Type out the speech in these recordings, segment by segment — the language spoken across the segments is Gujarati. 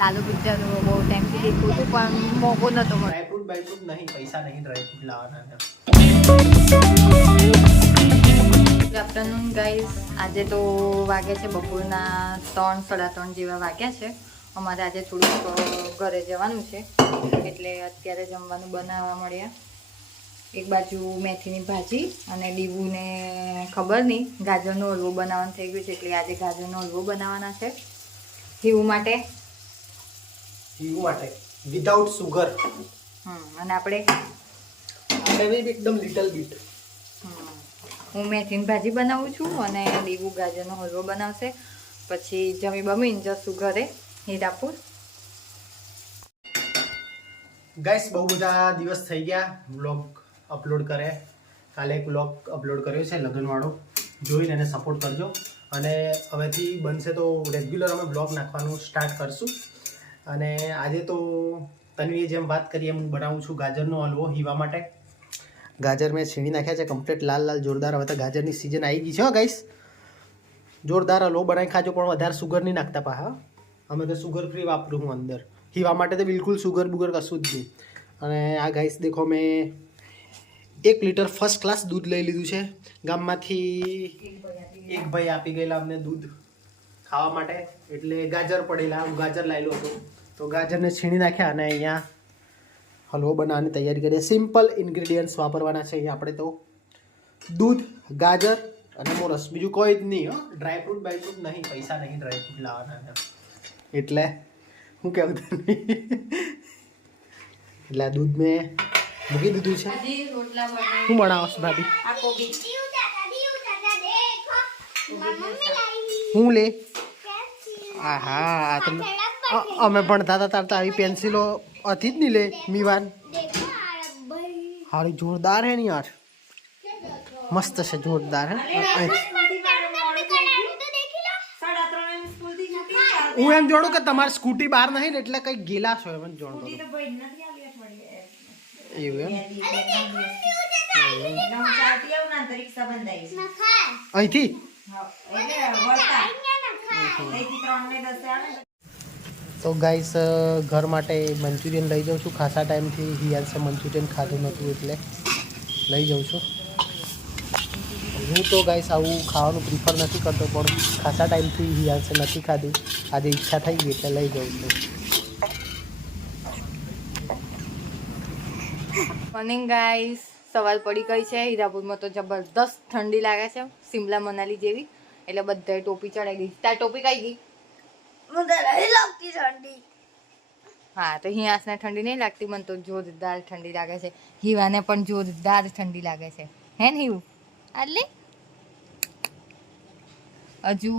લાલુ પિક્ચર બહુ ટાઈમથી દેખું હતું પણ મોકો નહોતો મળતો. ડ્રાયફ્રૂટ બાયફ્રૂટ નહીં, પૈસા નહીં ડ્રાયફ્રૂટ લાવવાના. Good afternoon guys. આજે તો વાગ્યા છે બપોરના 3 સાડા 3 જેવા વાગ્યા છે. અમારે આજે થોડુંક ઘરે જવાનું છે એટલે અત્યારે જમવાનું બનાવવા મળ્યા. એક બાજુ મેથીની ભાજી અને ડીબુને ખબર નહીં ગાજરનો હલવો બનાવવાનો થઈ ગયો છે એટલે આજે ગાજરનો હલવો બનાવવાના છે હીવું માટે વિધાઉટ સુગર. અને આપણે એકદમ લિટલ બીટ. હું મેથીની ભાજી બનાવું છું અને ડીબુ ગાજરનો હલવો બનાવશે. પછી જમી બમીને જશું ઘરે હીરાપુર. ગાઈસ બહુ બધા દિવસ થઈ ગયા વ્લોગ અપલોડ કરે. કાલે એક વ્લોગ અપલોડ કર્યો છે લગ્નવાળો, જોઈને એને સપોર્ટ કરજો. અને હવેથી બનશે તો રેગ્યુલર અમે વ્લોગ નાખવાનું સ્ટાર્ટ કરશું. અને આજે તો તન્વીએ જેમ વાત કરી એમ હું બનાવું છું ગાજરનો હલવો હીવા માટે. ગાજર મેં છીણી નાખ્યા છે કમ્પ્લીટ લાલ લાલ જોરદાર. હવે તો ગાજરની સિઝન આવી ગઈ છે હો ગાઈસ. જોરદાર હલવો બનાવી ખાજો પણ વધારે સુગર નહીં નાખતા પાછા. અમે તો સુગર ફ્રી વાપરું હું અંદર. હીવા માટે તો બિલકુલ સુગર બુગર કશું જ નહીં. અને આ ગાઈસ દેખો મેં 1 લીટર ફર્સ્ટ ક્લાસ દૂધ લઈ લીધું છે. ગામમાંથી એક ભાઈ આપી ગયેલા અમને દૂધ ખાવા માટે. એટલે ગાજર પડેલા, હું ગાજર લાવેલો હતો તો ગાજરને છીણી નાખ્યા અને અહીંયા હલવો બનાવવાની તૈયારી કરીએ. સિમ્પલ ઇન્ગ્રીડિયન્ટ્સ વાપરવાના છે અહીંયા આપણે તો. દૂધ, ગાજર અને મોરસ, બીજું કોઈ જ નહીં. ડ્રાયફ્રૂટ બાયફ્રૂટ નહીં, પૈસા નહીં ડ્રાયફ્રૂટ લાવવાના. એટલે હું કેવું તને એટલે આ દૂધ મેં મૂકી દીધું છે. શું બનાવો છો ભાભી? હું લે હા તમે અમે ભણતા હતા ત્યારે તો આવી પેન્સિલો હતી જ નહીં લે મીવાન. હારી જોરદાર હે ને યાર, મસ્ત છે જોરદાર હે. હું એમ જોડું કે તમારી સ્કૂટી બહાર નહીં ને એટલે કંઈક ગેલા છો એમ જોડતો. એવું એમ અહીંથી તો ગાઈસ ઘર માટે મંચુરિયન લઈ જાઉં છું. ખાસા ટાઈમથી હિયાન્સે મંચુરિયન ખાધું નહોતું એટલે લઈ જાઉં છું. હું તો ગાઈસ આવું ખાવાનું પ્રિફર નથી કરતો પણ ખાસા ટાઈમથી હિયાન્સે નથી ખાધું. આજે ઈચ્છા થઈ ગઈ એટલે લઈ જાઉં છું. Morning guys. સવાર પડી ગઈ છે. હીરાપુરમાં તો જબરદસ્ત ઠંડી લાગે છે, સિમલા મનાલી જેવી. એટલે બધાએ ટોપી ચડાવી દીધી. તાર ટોપી કઈ ગઈ? હા તો હિયાસને ઠંડી નહીં લાગતી, મને તો જોરદાર ઠંડી લાગે છે. હીવાને પણ જોરદાર ઠંડી લાગે છે. હે ને હીવું? આટલી હજુ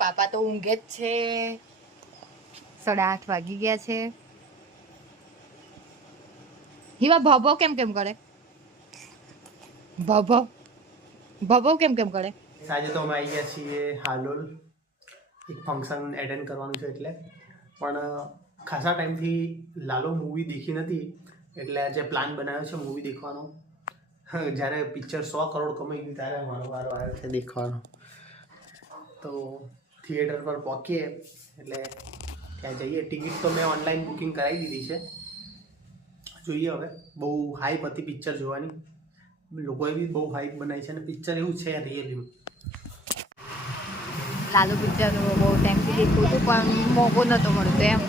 પાપા તો ઊંઘે જ છે. 8:30 વાગી ગયા છે. હીવા ભભો કેમ કેમ કરે? ભભો કેમ કેમ કરે? આજે તો અમે આવી ગયા છીએ હાલોલ. એક ફંક્શન એટેન્ડ કરવાનું છે એટલે. પણ ખાસા ટાઈમથી લાલો મૂવી દેખી નથી એટલે આજે પ્લાન બનાવ્યો છે મૂવી દેખવાનો. જ્યારે પિક્ચર 100 કરોડ કમાઈ ગયું ત્યારે મારો વારો આવ્યો છે દેખવાનો. તો થિયેટર પર પહોંચીએ એટલે ત્યાં જઈએ. ટિકિટ તો મેં ઓનલાઈન બુકિંગ કરાવી દીધી છે. જોઈએ હવે. બહુ હાઈપ હતી પિક્ચર જોવાની, લોકોએ બી બહુ હાઈપ બનાવી છે અને પિક્ચર એવું છે રિયલી. લાલુ પિક્ચર બહુ ટાઈમથી દેખું હતું પણ મોકો નહોતો મળતો એમ.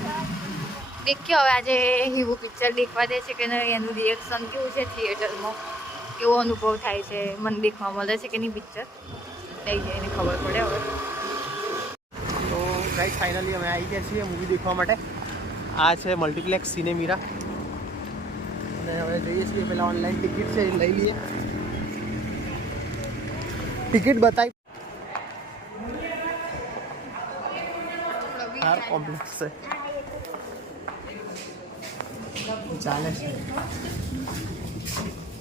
દેખ્યો હવે આજે હીવું પિક્ચર દેખવા દે છે કે નહીં, એનું રિએક્શન કેવું છે થિયેટરમાં, કેવો અનુભવ થાય છે, મને દેખવા મળે છે કે નહીં પિક્ચર, લઈ જઈને ખબર પડે હવે. તો ગાઈસ ફાઇનલી અમે આવી ગયા છીએ મૂવી દેખવા માટે. આ છે મલ્ટીપ્લેક્સ સિનેમીરા અને હવે જઈએ છીએ. પહેલાં ઓનલાઈન ટિકિટ છે એ લઈ લઈએ. ટિકિટ બતાવી કોમ્પ્લેક્સ છે ચાલે છે.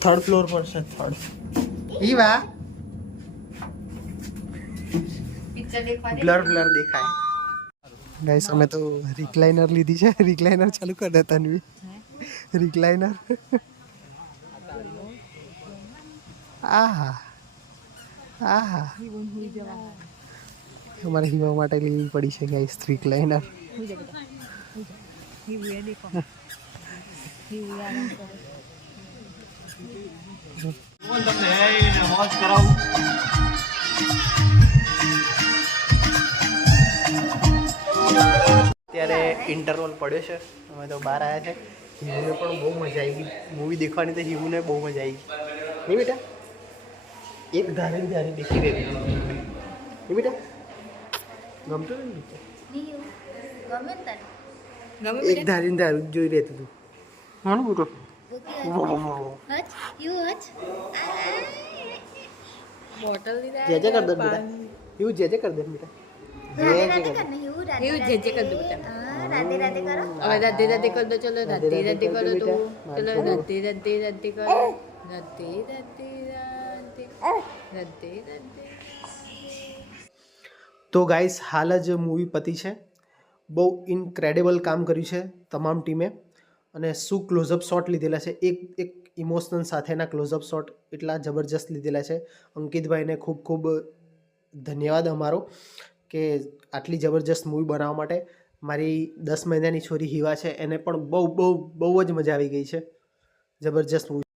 3rd ફ્લોર પર છે. 3rd ઈવા બ્લર દેખાય. ગાઈસ અમે તો રિક્લાઇનર લીધી છે. રિક્લાઇનર ચાલુ કર દે તન્વી. રિક્લાઇનર આહા આહા અમારે હીવા માટે લેવી પડી છે ગાઈસ રિક્લાઇનર. અત્યારે ઇન્ટરવલ પડ્યો છે, અમે તો બહાર આવ્યા છે. હિવુને પણ બહુ મજા આવી ગઈ મૂવી દેખવાની, તો હિવુને બહુ મજા આવી ગઈ નહીં બેટા? એક ધારે ધારે દેખી રહેતી નહીં બેટા? ગમતું ને બેટા? એક ધારી ધારું જોઈ રહેતું હતું. હા બેટો બોટલ જે જે કર દે બેટા, હિવું જે જે કર દે બેટા. એવું જે જે કર દો બેટા. રાધે રાધે કરો. હવે રાધે રાધે કર દો. ચલો રાધે રાધે કરો તો. ચલો રાધે રાધે રાધે કરો. રાધે રાધે રાધે રાધે રાધે. તો ગાઈસ હાલ જ મૂવી પતી છે. બહુ ઇનક્રેડિબલ કામ કર્યું છે તમામ ટીમે, અને શું ક્લોઝઅપ શોટ લીધેલા છે, એક ઇમોશનલ સાથેના ક્લોઝઅપ શોટ એટલા જબરજસ્ત લીધેલા છે. અંકિતભાઈને ખૂબ ખૂબ ધન્યવાદ અમારો કે આટલી જબરજસ્ત મૂવી બનાવવા માટે. મારી 10 મહિનાની છોરી હિવા છે, એને પણ બહુ જ મજા આવી ગઈ છે. જબરજસ્ત મૂવી.